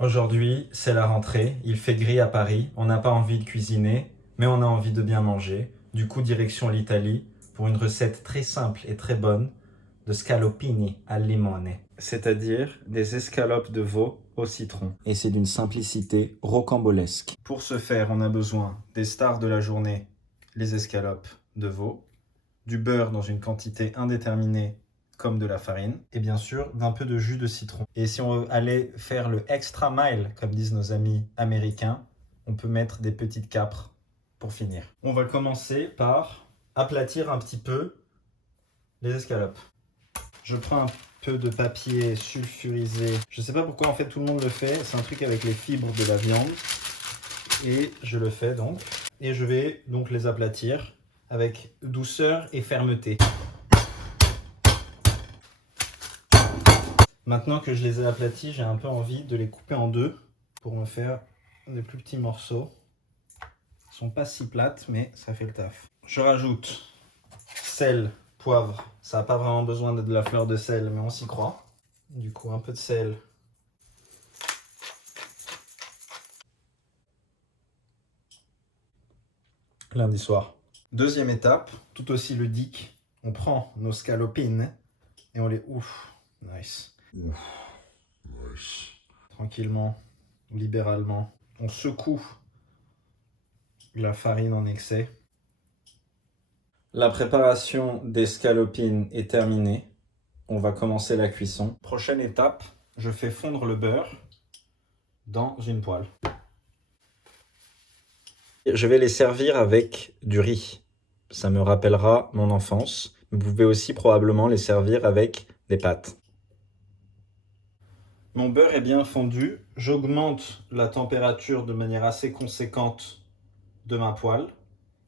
Aujourd'hui, c'est la rentrée, il fait gris à Paris, on n'a pas envie de cuisiner, mais on a envie de bien manger. Du coup, direction l'Italie pour une recette très simple et très bonne de scaloppini al limone, c'est-à-dire des escalopes de veau au citron. Et c'est d'une simplicité rocambolesque. Pour ce faire, on a besoin des stars de la journée, les escalopes de veau, du beurre dans une quantité indéterminée comme de la farine, et bien sûr d'un peu de jus de citron. Et si on allait faire le extra mile, comme disent nos amis américains, on peut mettre des petites capres pour finir. On va commencer par aplatir un petit peu les escalopes. Je prends un peu de papier sulfurisé. Je sais pas pourquoi en fait tout le monde le fait, c'est un truc avec les fibres de la viande. Et je le fais donc. Et je vais donc les aplatir avec douceur et fermeté. Maintenant que je les ai aplatis, j'ai un peu envie de les couper en deux pour me faire des plus petits morceaux. Ils sont pas si plates, mais ça fait le taf. Je rajoute sel, poivre. Ça n'a pas vraiment besoin de la fleur de sel, mais on s'y croit. Du coup, un peu de sel. Lundi soir. Deuxième étape, tout aussi ludique. On prend nos scalopines et on les ouf. Nice. Tranquillement, libéralement. On secoue la farine en excès. La préparation des scalopines est terminée. On va commencer la cuisson. Prochaine étape, je fais fondre le beurre dans une poêle. Je vais les servir avec du riz. Ça me rappellera mon enfance. Vous pouvez aussi probablement les servir avec des pâtes. Mon beurre est bien fondu. J'augmente la température de manière assez conséquente de ma poêle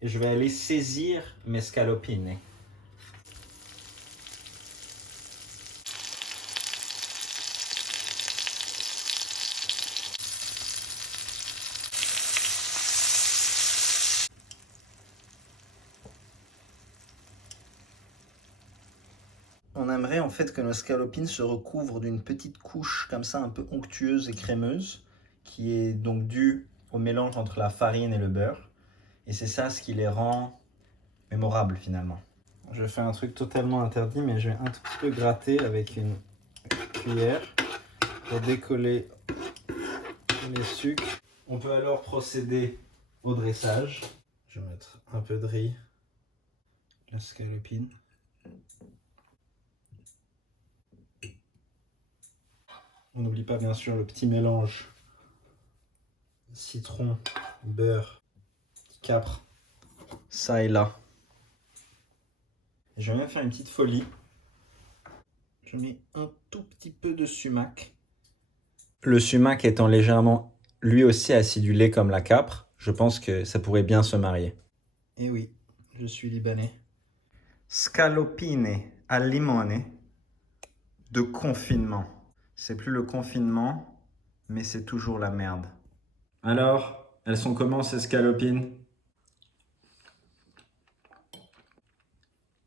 et je vais aller saisir mes scalopines. On aimerait en fait que nos scalopines se recouvrent d'une petite couche comme ça un peu onctueuse et crémeuse qui est donc due au mélange entre la farine et le beurre. Et c'est ça ce qui les rend mémorables finalement. Je fais un truc totalement interdit, mais je vais un tout petit peu gratter avec une cuillère pour décoller les sucres. On peut alors procéder au dressage. Je vais mettre un peu de riz, la scalopine. On n'oublie pas bien sûr le petit mélange citron, beurre, capre, ça et là. Je vais même faire une petite folie. Je mets un tout petit peu de sumac. Le sumac étant légèrement lui aussi acidulé comme la capre, je pense que ça pourrait bien se marier. Et oui, je suis libanais. Scalopine al limone de confinement. C'est plus le confinement, mais c'est toujours la merde. Alors, elles sont comment ces scalopines?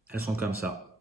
Elles sont comme ça.